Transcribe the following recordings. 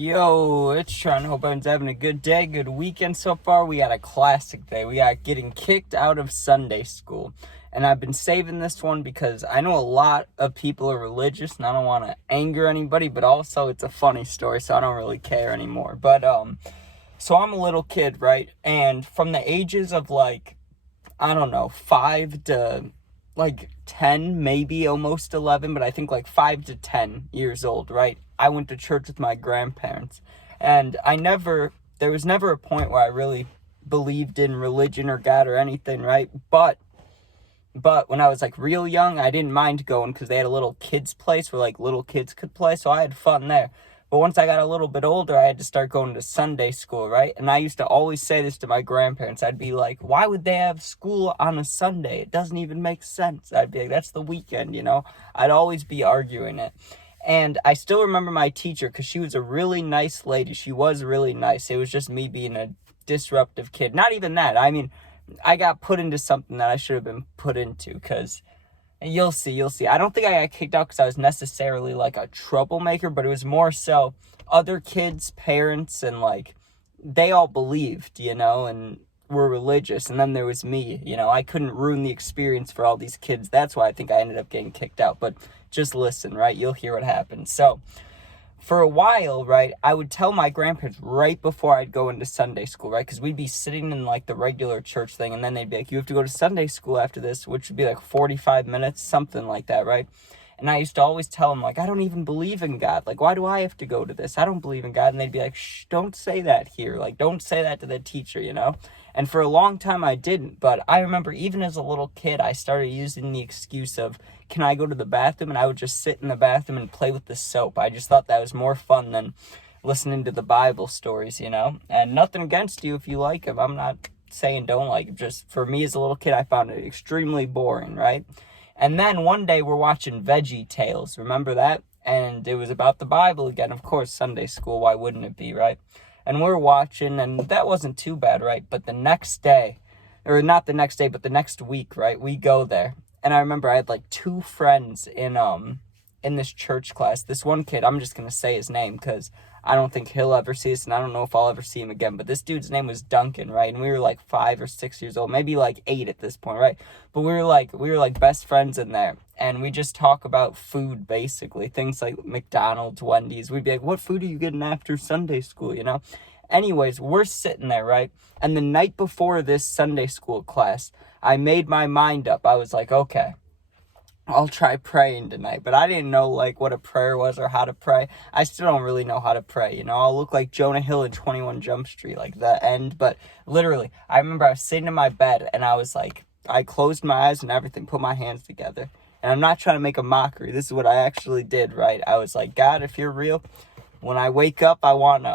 Yo, it's Sean. Hope everyone's having a good day, good weekend so far. We got a classic day. We got getting kicked out of Sunday school. And I've been saving this one because I know a lot of people are religious and I don't want to anger anybody, but also it's a funny story, so I don't really care anymore. So I'm a little kid, right? And from the ages of I don't know, 5 to 10, maybe almost 11, but I think 5 to 10 years old, right? I went to church with my grandparents, and there was never a point where I really believed in religion or God or anything, right? But when I was real young, I didn't mind going because they had a little kids place where little kids could play, so I had fun there. But once I got a little bit older, I had to start going to Sunday school, right? And I used to always say this to my grandparents. I'd be like, why would they have school on a Sunday? It doesn't even make sense. I'd be like, that's the weekend, you know? I'd always be arguing it. And I still remember my teacher because she was a really nice lady. She was really nice. It was just me being a disruptive kid. Not even that. I mean, I got put into something that I should have been put into because... And you'll see. I don't think I got kicked out because I was necessarily a troublemaker, but it was more so other kids' parents and they all believed, and were religious. And then there was me, I couldn't ruin the experience for all these kids. That's why I think I ended up getting kicked out. But just listen, right? You'll hear what happened. So for a while, right, I would tell my grandparents right before I'd go into Sunday school, right, because we'd be sitting in the regular church thing, and then they'd be like, you have to go to Sunday school after this, which would be 45 minutes, something like that, right? And I used to always tell them, I don't even believe in God. Why do I have to go to this? I don't believe in God. And they'd be like, shh, don't say that here. Don't say that to the teacher, And for a long time, I didn't. But I remember even as a little kid, I started using the excuse of, can I go to the bathroom? And I would just sit in the bathroom and play with the soap. I just thought that was more fun than listening to the Bible stories, And nothing against you if you like them. I'm not saying don't like them. Just for me as a little kid, I found it extremely boring, right? And then one day we're watching Veggie Tales. Remember that? And it was about the Bible again. Of course, Sunday school. Why wouldn't it be, right? And we're watching, and that wasn't too bad, right? But the next day, or not the next day, but the next week, right? We go there. And I remember I had two friends in this church class. This one kid, I'm just going to say his name because I don't think he'll ever see us, and I don't know if I'll ever see him again. But this dude's name was Duncan, right? And we were 5 or 6 years old, maybe 8 at this point, right? But we were best friends in there, and we just talk about food, basically. Things like McDonald's, Wendy's. We'd be like, what food are you getting after Sunday school, Anyways, we're sitting there, right? And the night before this Sunday school class, I made my mind up. I was like, okay, I'll try praying tonight. But I didn't know, what a prayer was or how to pray. I still don't really know how to pray, I'll look like Jonah Hill in 21 Jump Street, the end. But literally, I remember I was sitting in my bed, and I was I closed my eyes and everything, put my hands together. And I'm not trying to make a mockery. This is what I actually did, right? I was like, God, if you're real, when I wake up, I want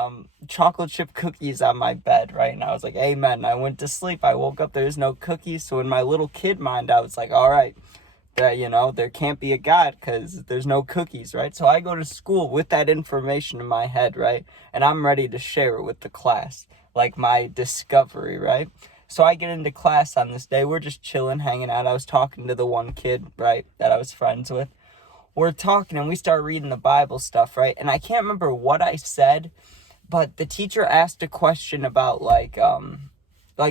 chocolate chip cookies on my bed, right? And I was like, amen. I went to sleep. I woke up, there's no cookies. So in my little kid mind, I was like, all right, there can't be a God because there's no cookies, right? So I go to school with that information in my head, right? And I'm ready to share it with the class, my discovery, right? So I get into class on this day. We're just chilling, hanging out. I was talking to the one kid, right, that I was friends with. We're talking and we start reading the Bible stuff, right? And I can't remember what I said, but the teacher asked a question about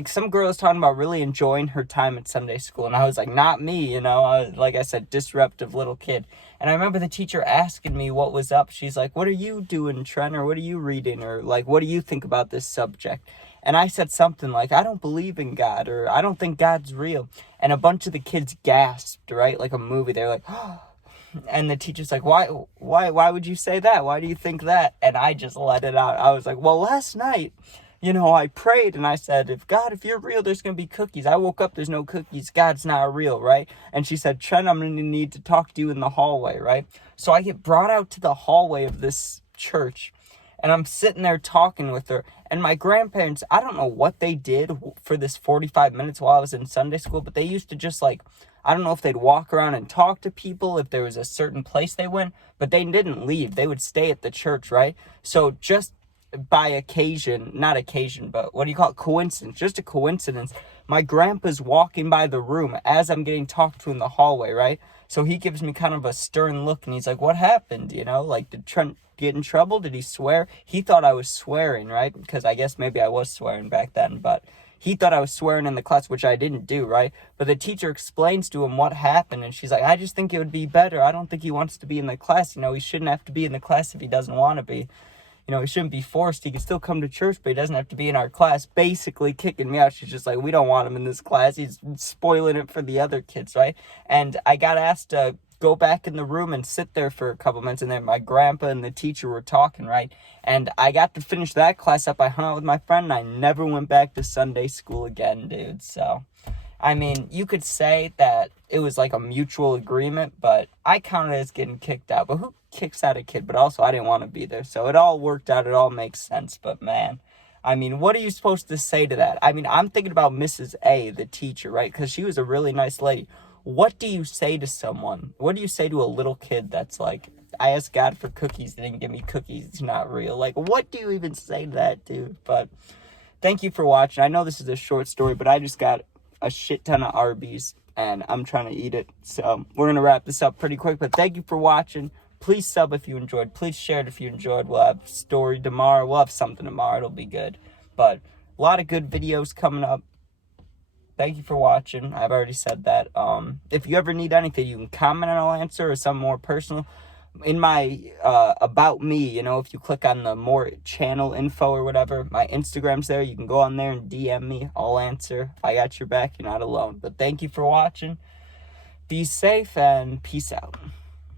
some girl was talking about really enjoying her time at Sunday school. And I was like, not me, I was, like I said, disruptive little kid. And I remember the teacher asking me what was up. She's like, what are you doing, Trent? Or what are you reading? Or what do you think about this subject? And I said something I don't believe in God, or I don't think God's real. And a bunch of the kids gasped, right? Like a movie. They're like, oh. And the teacher's like, why would you say that? Why do you think that? And I just let it out. I was like, well, last night, I prayed and I said, if you're real, there's going to be cookies. I woke up, there's no cookies. God's not real, right? And she said, Trent, I'm going to need to talk to you in the hallway, right? So I get brought out to the hallway of this church, and I'm sitting there talking with her. And my grandparents, I don't know what they did for this 45 minutes while I was in Sunday school, but they used to just I don't know if they'd walk around and talk to people, if there was a certain place they went, but they didn't leave. They would stay at the church, right? So just by but what do you call it? Coincidence, just a coincidence. My grandpa's walking by the room as I'm getting talked to in the hallway, right? So he gives me kind of a stern look, and he's like, what happened, you know? Like, did Trent get in trouble? Did he swear? He thought I was swearing, right? Because I guess maybe I was swearing back then, but he thought I was swearing in the class, which I didn't do, right? But the teacher explains to him what happened, and she's like, I just think it would be better. I don't think he wants to be in the class. You know, he shouldn't have to be in the class if he doesn't want to be. You know, he shouldn't be forced. He can still come to church, but he doesn't have to be in our class, basically kicking me out. She's just like, we don't want him in this class. He's spoiling it for the other kids, right? And I got asked to go back in the room and sit there for a couple minutes, and then my grandpa and the teacher were talking, right? And I got to finish that class up. I hung out with my friend, and I never went back to Sunday school again, dude. So, I mean, you could say that it was like a mutual agreement, but I counted it as getting kicked out. But who kicks out a kid? But also, I didn't want to be there. So it all worked out. It all makes sense. But man, I mean, what are you supposed to say to that? I mean, I'm thinking about Mrs. A, the teacher, right? Because she was a really nice lady. What do you say to someone? What do you say to a little kid that's like, I asked God for cookies, they didn't give me cookies, it's not real? Like, what do you even say to that, dude? But thank you for watching. I know this is a short story, but I just got a shit ton of Arby's, and I'm trying to eat it. So we're going to wrap this up pretty quick, but thank you for watching. Please sub if you enjoyed. Please share it if you enjoyed. We'll have a story tomorrow. We'll have something tomorrow. It'll be good. But a lot of good videos coming up. Thank you for watching. I've already said that. If you ever need anything, you can comment and I'll answer, or something more personal. In my about me, you know, if you click on the more channel info or whatever, my Instagram's there. You can go on there and DM me. I'll answer. I got your back. You're not alone. But thank you for watching. Be safe and peace out.